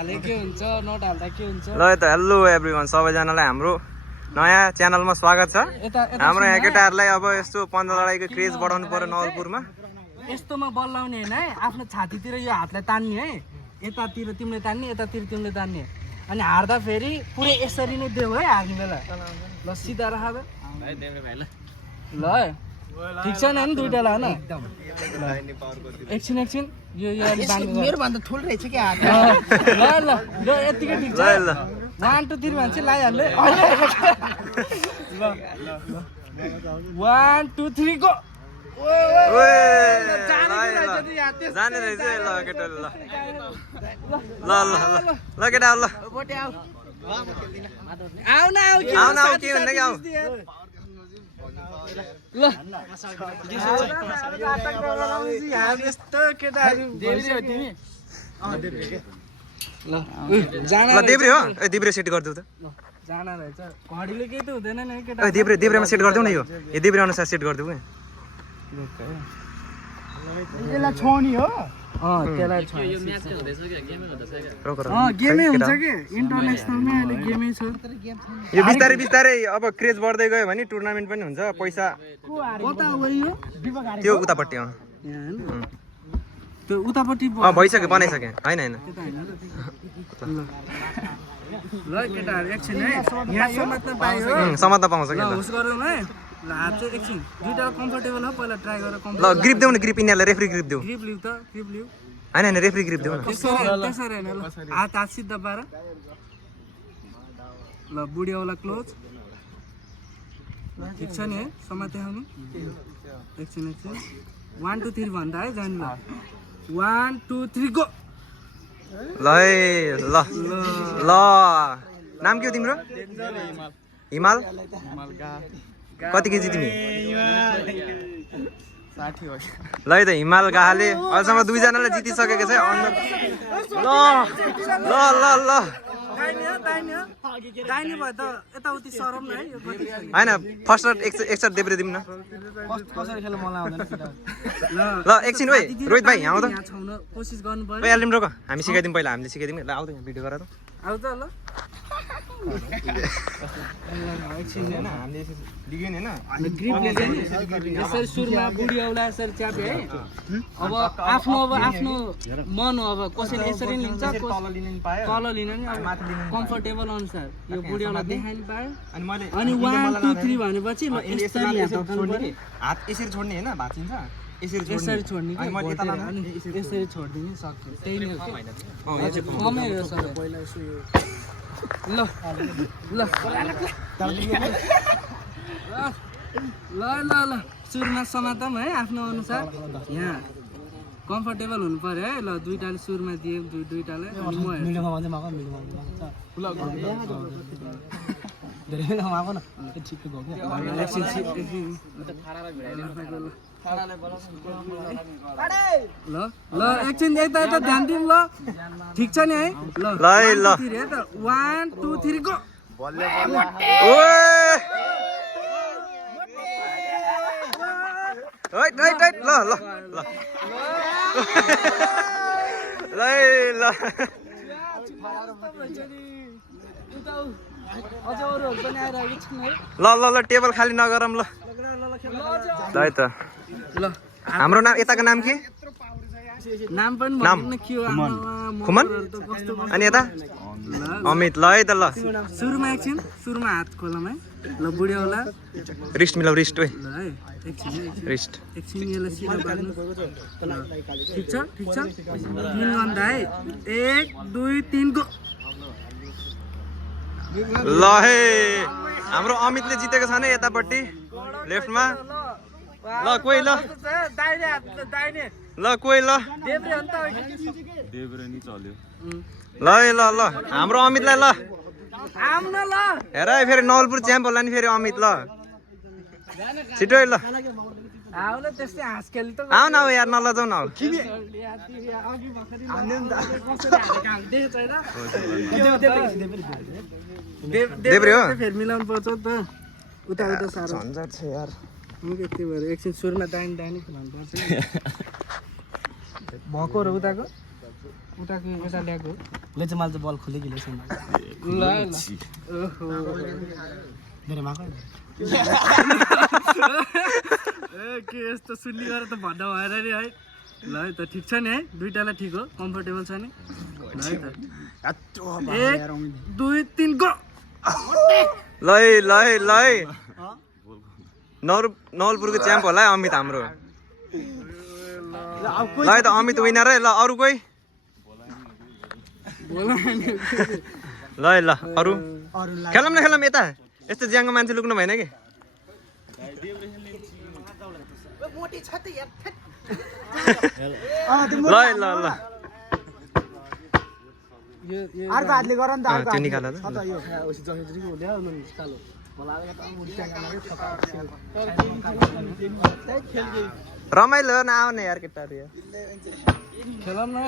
हाले के हुन्छ नोट हाल्दा के हुन्छ ल त हेलो एभ्रीवन सबैजनालाई हाम्रो नयाँ च्यानलमा स्वागत छ हाम्रो यहाँ केटाहरूलाई अब यस्तो पन्ध्र लडाइको क्रेज बढाउनु पर्यो नवलपुरमा यस्तोमा बल लाउने हैन है आफ्नो छातीतिर यो हातलाई तान्ने है यतातिर तिमीले तान्ने यतातिर तिमीले तान्ने अनि हार्दा फेरि पुरै यसरी नै देऊ है हार्ने बेला ल सिधा राख भाइ देब्रे भाइ ल ठीक छ नि दुईटालाई हैन एकदम एकछिन यो अलि बाङ्गो मेरो भन्दा ठुलो रहेछ के हात ल ल ल यतिकै ठीक छ ल 1 2 3 भन्छ लाइहाल्ले ल 1 2 3 गो जाने रहेछ ल केटाले ल ल ल ल केटा ल आउ न आउ के भन्ने के आउ ल यस्तो केटाहरु देब्रे हो तिमी देब्रे के ल जाना ल देब्रे हो ए देब्रे सेट गर्दिउ त ल जाना रहेछ घडीले केही त हुँदैन नि केटा ए देब्रेमा सेट गर्दिउ न यो ए देब्रे अनुसार सेट गर्दिउ के यसलाई छोनी हो त्यसलाई छोनी यो म्याच के हुँदैछ के गेमै हुँदैछ के गेमै हुन्छ के इन्टरनेसनलमै अहिले गेमै छ यो बिस्तारै अब क्रेज बढ्दै गयो भने टुर्नामेन्ट पनि हुन्छ पैसा कता हो यो त्यो उतापट्टि त्यो उतापट्टि भइसक्यो बनाइसके हैन ल केटाहरु एकछिन है यहाँ समात्न पायो समात्न पाउँछ के ल उस गरौँ है ल हात चाहिँ एकछिन दुईटा कम्फर्टेबल हो पहिला ट्राई गरेर ल ग्रिप देऊ न ग्रिप यिनीहरुलाई रेफ्री ग्रिप देऊ ग्रिप लिउ त ग्रिप लिउ हैन रेफ्री ग्रिप देऊ न त्यसरी हैन ल हात सिधा पार ल बुढियावाला क्लोज ठीक छ नि है समाते हो नि एकछिन 1 2 3 भन्दा है जानु ल 1 2 3 गो ल ल नाम के हो तिम्रो हिमाल कति केजी तिमी 60 हो ल है त हिमाल गाहाले अहिलेसम्म दुईजनालाई जितिसकेको छ ल ल ल ल दाइने भयो त यताउति सरम न है यो कति हैन फर्स्ट एकचोट देब्रे दिउँ न कसरी खेल्न मलाई आउँदैन ल एकछिन ओइ रोहित भाइ यहाँ आउ त छाउन कोसिस गर्नु पर्यो ओइ एलिम रोक हामी सिकाइदिउँ पहिला हामीले सिकाइदिउँ ल आउ त यहाँ भिडियो गर त आउ त ल एकछिन हैन हामीले दिगेन हैन ग्रिपले चाहिँ यसरी सुरुमा बुढियाउला यसरी च्यापे है अब आफ्नो मन हो अब कसैले यसरी लिन्छ तल लिन नि पायो तल लिन नि अब कम्फर्टेबल अनुसार यो बुढियाउला देखाइन पायो अनि मैले अनि 1 2 3 भनेपछि ल यसरी हात यसरी छोड्ने हैन भाचिन्छ यसरी छोड्ने अनि मैले यता लानु अनि यसरी छोड्दिने सक्छ त्यही नै हो के कमै हो सर पहिला यसो यो ल ल ल ल सुरुमा समातम है आफ्नो अनुसार यहाँ कम्फर्टेबल हुनु पर्यो है ल दुईटाले सुरुमा दिए दुईटाले अनि म मिडोमा भन्दै माको धेरै बेला माको न ठिक गयो के एकछिन ल ल एकछिन यता ध्यान दिउँ ल ठीक छ नि है ल ल 1 2 3 गो ओइ राइट ल ल ल ल ल टेबल खाली नगरम ल है त ल हाम्रो नाम यताको नाम के नाम पनि भन्नु के हो खुमन अनि यता अमित ल है त ल सुरुमा हात खोलम है ल बुढियाउला रिस्ट मिलाउ रिस्ट ओइ ल है एकछिन रिस्ट एकछिन यसलाई सिधा पार्नु ठीक छ 3 गन्दा है 1 2 3 गो ल है हाम्रो अमितले जितेको छ नि यतापट्टि लेफ्टमा ल कोही ल ल कोही ल देब्रे नि चल्यो ल हाम्रो अमितलाई ल आम न ल हेर है फेरि नवलपुर च्याम्प होला नि फेरि अमित ल छिटो ल आउ न त्यस्तै हाँस खेल्नु त आउ न अब यार नलजाउ न देब्रे हो फेरि मिलाउनु पर्छ त उता साह्रो झन्झट छ यार त्यही भएर एकछिन सुरुमा दाहिने खेलाउनु पर्छ भएको र उताको उताको यता ल्याएको ले चाहिँ मैले चाहिँ बल खोले गिले छैन ल ल ओहो मेरो माको ए के यस्तो सुन्ने गरेर त भन्दा भएन नि है ल है त ठिक छ नि है दुईटालाई ठिक हो कम्फर्टेबल छ नि ल है त 1 2 3 गो ल है नवलपुरको च्याम्प होला है अमित हाम्रो ल है त अमित विनर है ल अरू कोही ल है ल अरू खेलौँ यता यस्तो ज्याङको मान्छे लुक्नु भएन कि ल है ल अर्को हातले गर नि त अर्को त्यो निकाल ल यो ओसी जसरी हो ल्याउ न निकालो मलाई त मुडी रमाइलो नआउने यार केटाहरू खेलौँ न